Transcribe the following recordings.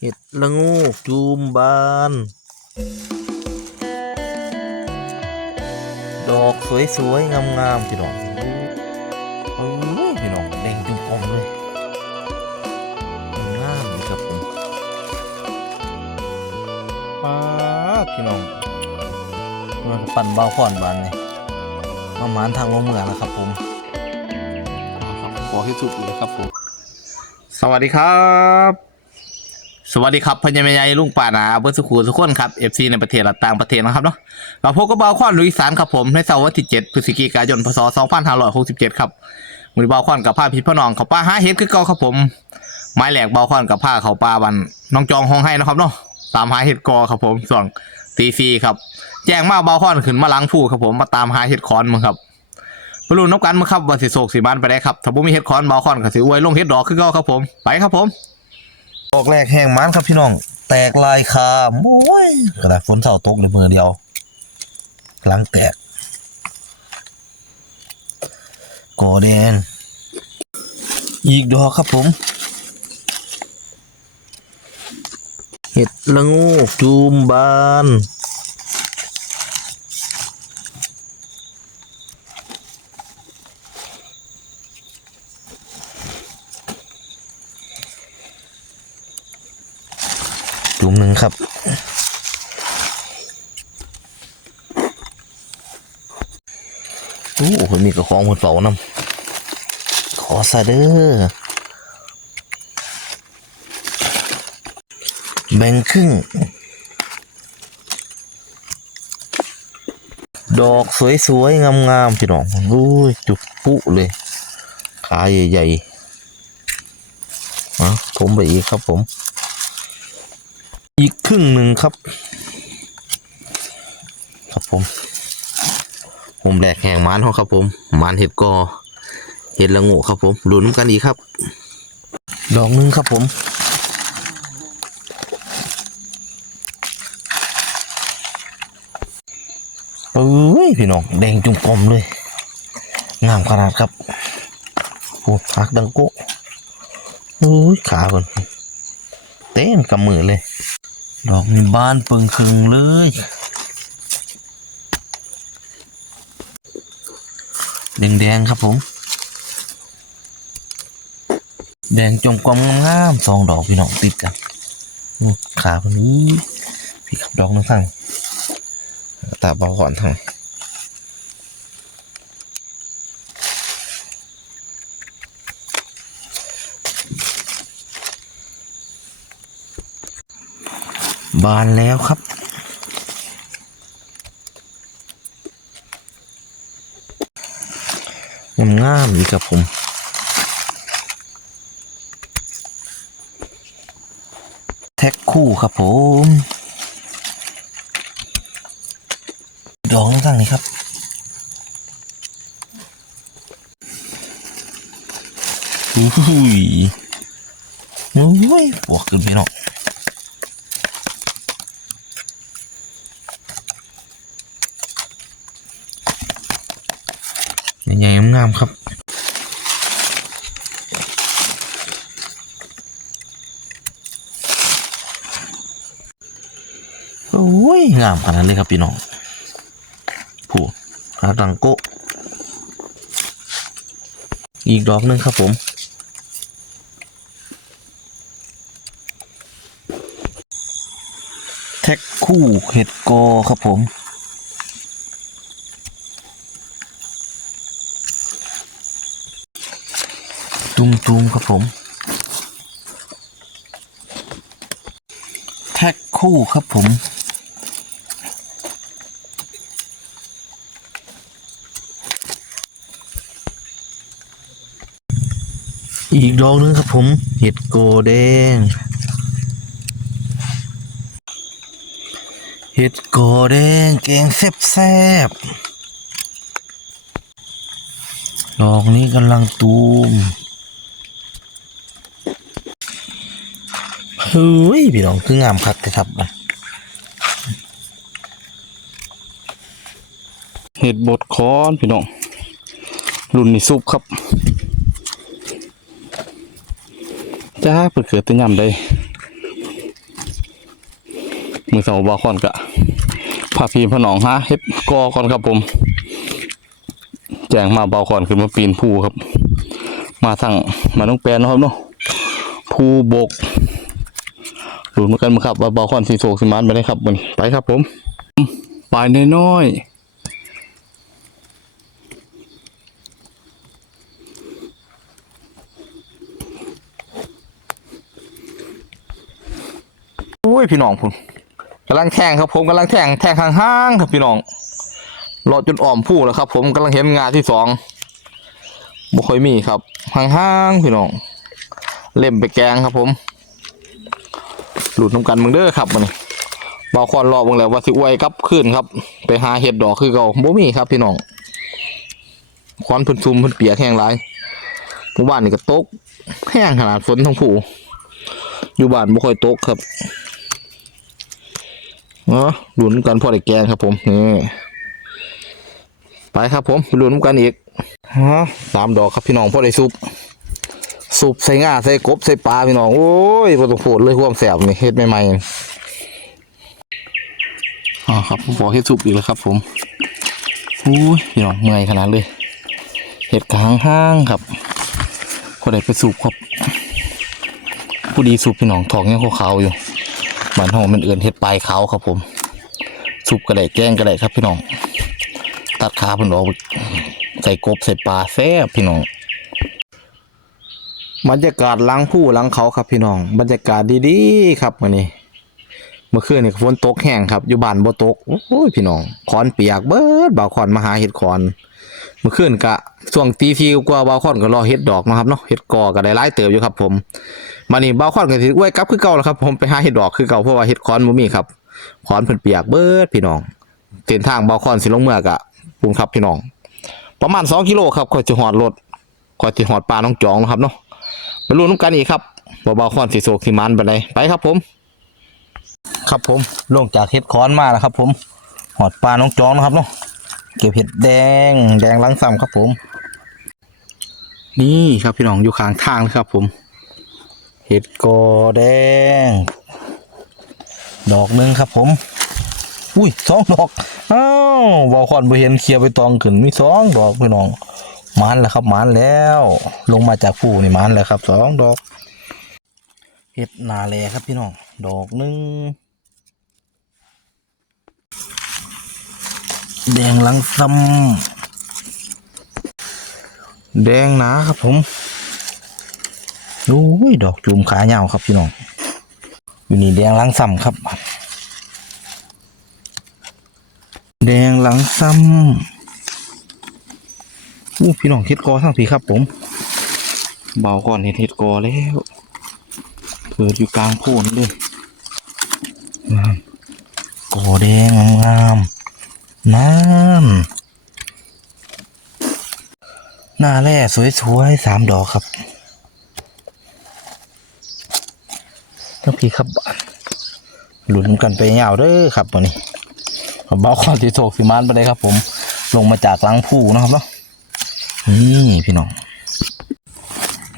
เห็ดละงูจูมบาน ดอกสวยๆ งามๆพี่น้องเอ้ยพี่น้องแดงจุ่มอมเลยงามดีครับผมป้าพี่น้องมันปั่นเบาขอนบานนี่มาหมานทางลงเมืองแล้วครับผมขอให้สุกเลยครับผม สวัสดีครับ สวัสดีครับพญามยายลุงป่านาเบิร์สุขูทุกคนครับ FC ในประเทศและต่างประเทศนะครับเนาะเราพบกับเบาควันลุยสานครับผมในเสาร์วันที่7พฤศจิกายนพศ2567ครับมือเบาควันกับผ้าพิษพ่อน้องเขาป้าหาเห็ดคือเก่าครับผม ไม้แหลกเบาควันกับผ้าเขาป้าบันน้องจองห้องให้นะครับเนาะตามหาเห็ดกอครับผมส่วนตีฟรีครับ แจ้งมาเบาควันขึ้นมาล้างผู้ครับผมมาตามหาเห็ดคอนมึงครับบรรลุนกกันมั้งครับว่าสิโศกสิบานไปได้ครับถ้าบ่มีเฮ็ดคอนบาคอนก็สิอวยลงเฮ็ดดอกคือเก่าครับผม ไปครับผม ออกแรกแห้งมันครับพี่น้อง แตกลายคาโอ้ยกระดาษฝนเสาตกในมือเดียวกลางแตกกอแดนอีกดอกครับผม เห็ดละงูจูมบาน จุ่มหนึ่ง ครับโอ้โหมีกระของหมดเป่านำขอซะเด้อแบ่งครึ่ง ดอกสวยๆ งามๆพี่น้องดูจุดปุเลย ขาใหญ่ๆอะผมไปอีกครับผม อีกครึ่งหนึ่งครับ ครับผม ผมแหลกแหงมันเขาครับ ผมมันเห็ดกอเห็ดละโงูครับผมดูน้ำกันอีกครับ ดอกหนึงครับผมเอ้ยพี่น้องแดงจุ่มกลมเลยงามขนาดครับโอ้พักดังโก้โอ้ยขาคนเต็มกำมือเลย ดอกนี่บานเปิงคึงเลยแดงๆครับผม แดงจงกลมงามสองดอกพี่น้องติดกันขาคนนี้พี่ขับดอกนึงทั้งตาเบาก่อนทั้ง บานแล้วครับงามงามๆอีครับผมแท็กคู่ครับผม ดอกข้างนี้ครับ อุ้ยโอ้ยปวกขึ้นไปเนาะใหญ่ๆงามๆครับ โอ้ย งามขนาดนั้นเลยครับพี่น้องผู้อาดังโกอีกดอกหนึงครับผม แท็กคู่เห็ดกอครับผมตุมๆครับผม แท็กคู่ครับผม อีกดอกหนึงครับผม เห็ดโกแดง เห็ดโกแดงแกงแซ่บๆดอกนี้กำลังตูมเฮ้ยพี่น้องคืองามคักเลยครับเห็ดบดคอนพี่น้องรุ่นนี้ซุปครับ จ้าเปิดเกิดแตัวยำได้มือสองบาคอนกะพาพี่พนองฮะเฮ็ดกอก่อนครับผม แจ้งมาบาคอนขึ้นมาปีนภูครับ มาทางมาต้องแปลนะครับเนาะภูบกหลุดมากันมาครับว่าบาคอนสีโศกสิมานไปเลยครับมันไปครับผมปลายน้อยๆ ยพี่น้องผมกำลังแทงครับผมกำลังแทงแทงห่างๆครับพี่น้องรอจนอ่อมผู้แล้วครับ ผมกำลังเห็นงาที่สองบ่ค่อยมีครับห่างๆพี่น้อง เล่มไปแกงครับ ผมหลุดน้ำกันมึงเด้อครับมันนี่บาคอนรอบังแล้วว่าสิอวยกลับขึ้นครับ ไปหาเห็ดดอกคือเก่าบ่มีครับพี่น้องควันพิ่นซุมพิ่นเปียกแห้งหลายหมู่บ้านนี่ก็ตกแห้งขนาดฝนทั้งผู้อยู่บ้านบ่ค่อยตกครับ เนาะลุ้นกันพอได้แกงครับผมนี่ไปครับผมไปลุ้นกันอีกฮะสามดอกครับพี่น้องพอได้ซุปซุปใส่ง่าใส่กบใส่ปลาพี่น้องโอ้ยบ่ต้องพูดเลยความแสบนี่เฮ็ดใหม่ๆอ๋อครับผมขอเฮ็ดซุปอีกแล้วครับ ผมอุ้ยพี่น้องเมื่อยขนาดเลยเฮ็ดกลางห้างครับพอได้ไปซุปครับผู้ดีสุปพี่น้องทองยังขาวๆอยู่ บ้านห้องมันเอื่นเฮ็ดปลายเขาครับผมสุปกระไดแกงกระไดครับพี่น้อง ตัดขาเพิ่นออกใส่กบใส่ปลาแซ่บพี่น้องบรรยากาศหลังผู้หลังเขาครับพี่น้อง บรรยากาศดีๆครับมื้อนี้ เมื่อคืนนี่ฝนตกแห้งครับ อยู่บ้านบ่ตกโอ้ยพี่น้องคอนเปียกเบิดบ่าวคอนมาหาเห็ดคอน เมื่อคืนกะช่วงตีทีกว่าบาวคอนก็รอเห็ดดอกนะครับเนาะเห็ดกอก็ได้หลายเติบอยู่ครับ ผมมานี่บาวคอนก็สิอวยกลับคือเก่าแล้วครับ ผมไปหาเห็ดดอกคือเก่าเพราะว่าเห็ดคอนบ่มีครับคอนเพิ่นเปียกเบิดพี่น้องเส้นทางบาวคอนสิลงเมือกะปุ่นครับพี่น้อง ประมาณ 2 กิโลครับก็จะหอดรถก็สิหอดปลาน้องจองนะครับเนาะไปลุ้นนำกันอีกครับว่บาวคอนสิโศกสิมันปานใดไปครับผม ครับผมลงจากเห็ดคอนมาแล้วครับ ผมหอดปลาน้องจองนะครับเนาะ เก็บเห็ดแดง แดงลังซ้ำครับผม นี่ครับพี่น้องอยู่ข้างทางเลยครับผม เห็ดกอแดง ดอกหนึ่งครับผม อุ้ยสองดอกอ้าวบอคอนบ่เห็นเคลียร์ไปตองขึ้นมีสองดอกพี่น้องมันแล้วครับมันแล้ว ลงมาจากผู้นี่มันแล้วครับสองดอกเห็ดนาแลครับพี่น้อง ดอกหนึ่ง แดงลังซ้ำแดงหนาครับผมดูยดอกจูมขาเงาวครับพี่น้องอยู่นี่แดงลังซ้ำครับ แดงหลังซ้ำอู้พี่น้องเฮ็ดกอทั้งผีครับผม เบาก่อนเห็ดเห็ดกอแล้วเกิดอยู่กลางโพนเลยกอแดงงาม น้ำ หน้าแร่สวยๆสามดอกครับทั้งพี่ครับ หลุนกันไปยาวเด้อครับวันนี้เบาข้อที่โศกสิมานไปเลยครับ ผม ลงมาจากหลังผู้นะครับเนาะ นี่พี่น้อง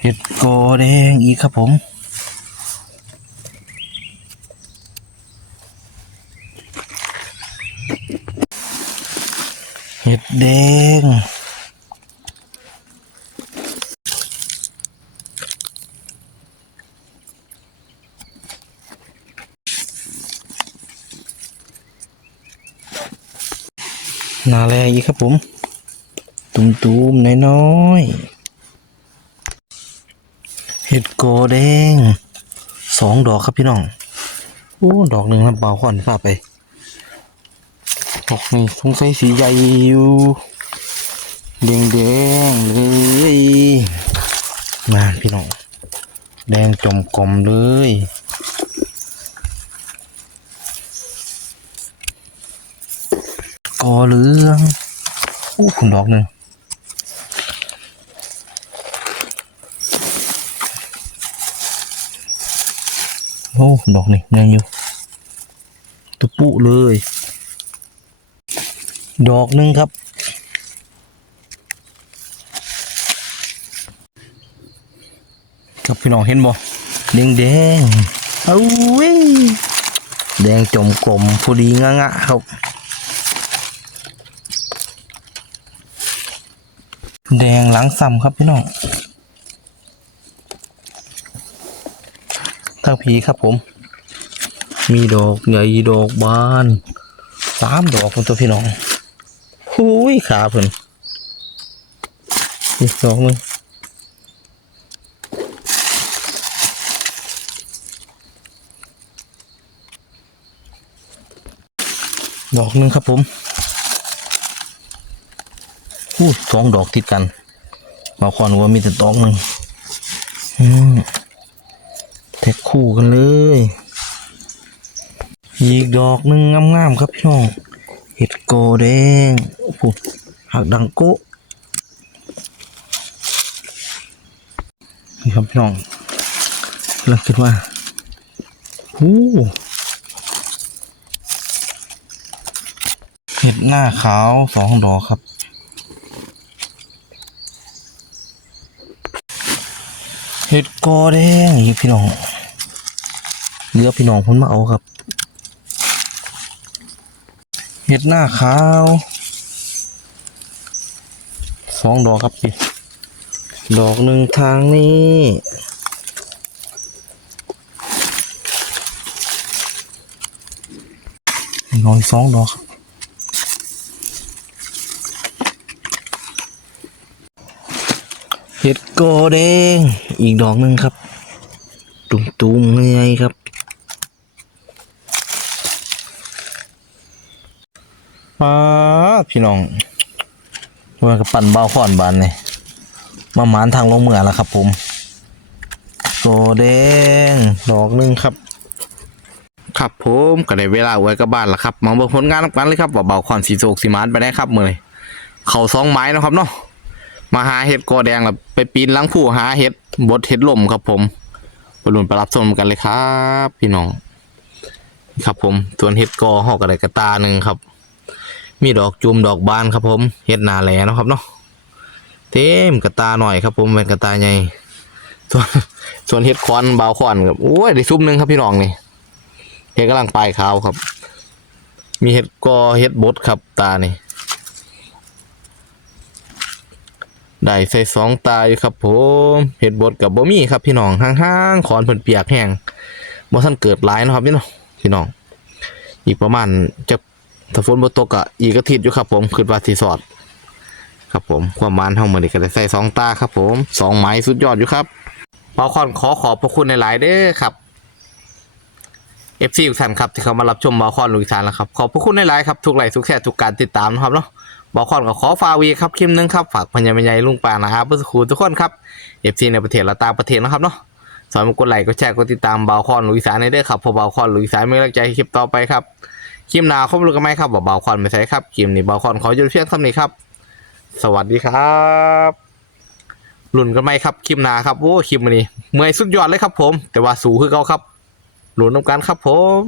เห็ดโกแดงอีกครับผม ห็ดแดงนาแลอีกครับผม ตุ่มๆน้อยๆเห็ดโกแดงสองดอกครับพี่น้อง โอ้ ดอกหนึ่งนะเบาขอนฟ้าไป นี้สงสัยสีใหญ่อยู่แดงแดงๆเลยมาพี่น้องแดงจมกลมเลยกอเหลืองโอ้คุณดอกหนึ่งโอ้ดอกนี่ยังอยู่ตุปุเลย ดอกหนึ่งครับ ครับพี่น้องเห็นบ่แดงแดงๆเอาเว้ยแดงจมกลมพอดีงะงะครับ แดงหลังซ้ำครับพี่น้องทางผีครับผม มีดอกใหญ่ดอกบานสามดอกคุณตัวพี่น้อง ยขาเพิ่นอีกดอกหนึงดอกหนึ่งครับผมอู้สองดอกติดกันบางคนว่ามีแต่ดอกหนึ่งอืมแท็กคู่กันเลย อีกดอกหนึ่งงามๆครับพี่น้อง เห็ดโกแดงโอ้โหหักดังโกะนี่ครับพี่น้องกำลังคิดว่าหูเห็ดหน้าขาวสองดอกครับเห็ดโกแดงอีกพี่น้องเหลือพี่น้องคนมาเอาครับ เห็ดหน้าขาวสองดอกครับพี่ดอกหนึ่งทางนี้น้อยสองดอก เห็ดโกแดงอีกดอกหนึ่งครับ ตุ่มๆไงครับ ป้าพี่น้องมันก็ปั่นเบาขอนบานเลยมาหมานทางลงเหมืองแล้วครับ ผมโกแดงดอกหนึ่งครับ ครับผมก็ได้เวลาไว้กับบ้านแล้วครับมาเบิ่งผลงานกันเลยครับว่าเบาขอนสีโศกสีมานไปได้ครับมือนี้เขาสองไม้นะครับเนาะมาหาเห็ดกอแดงแล้วไปปีนลังผู้หาเห็ดบดเห็ดลมครับผมไปลุ้นไปรับชมกันเลยครับ พี่น้อง ครับผมส่วนเห็ดกอหอกอะไรกระตาหนึ่งครับ มีดอกจุ่มดอกบานครับผมเฮ็ดนาแหลเนะครับเนาะเต็มกระตาหน่อยครับผมเป็นกระตาใหญ่ส่วนส่วนเฮ็ดคอนบาวคอนครับโอ้ยได้ซุปหนึ่งครับพี่น้องนี่เฮ็ดกำลังปลายขาวครับ มีเฮ็ดกอเฮ็ดบดครับตานี่ได้ใส่สองตาอยู่ครับผมเฮ็ดบดกับบ่มี่ครับพี่น้องห่างๆขอนเพิ่นเปียกแห้งบ่ทันเกิดหลายนะครับพี่น้องพี่น้อง อีกประมาณจะ ถ้าฝนบ่ตกอะอีกอาทิตย์อยู่ครับ ผมคือว่าสิสอด ครับผมความมานเฮามื้อนี้ก็ได้ใส่สองตาครับ ผมสองไม้สุดยอดอยู่ครับเปาคอนขอขอบพระคุณในหลายเด้อครับ FC ทุกท่านครับที่เข้ามารับชมบาคอนลูกอีสานแล้วครับขอบพระคุณในหลายครับทุกไลค์ทุกแชร์ทุกการติดตามนะครับเนาะบาคอนก็ขอฝาวีครับคลิปนึงครับฝากพญาใหญ่ลุงปานะครับเพื่อสกครูทุกคนครับ FC ในประเทศและต่างประเทศนะครับเนาะสอนมากดไลค์กดแชร์กดติดตามบาคอนลูกอีสานในเด้อครับพอบาคอนลูกอีสานมีกำลังใจคลิปต่อไปครับ คลิปหนาครบรู้กันไหมครับว่าเบาควันไม่ใช่ครับคลิปนี้เบาควันขอหยุดเพียงคำนี้ครับ สวัสดีครับหลุนกันไหมครับคลิปหนาครับโอ้คลิปนี้เมื่อยสุดยอดเลยครับผม แต่ว่าสูงคือเขาครับหลุนน้ำกันครับผม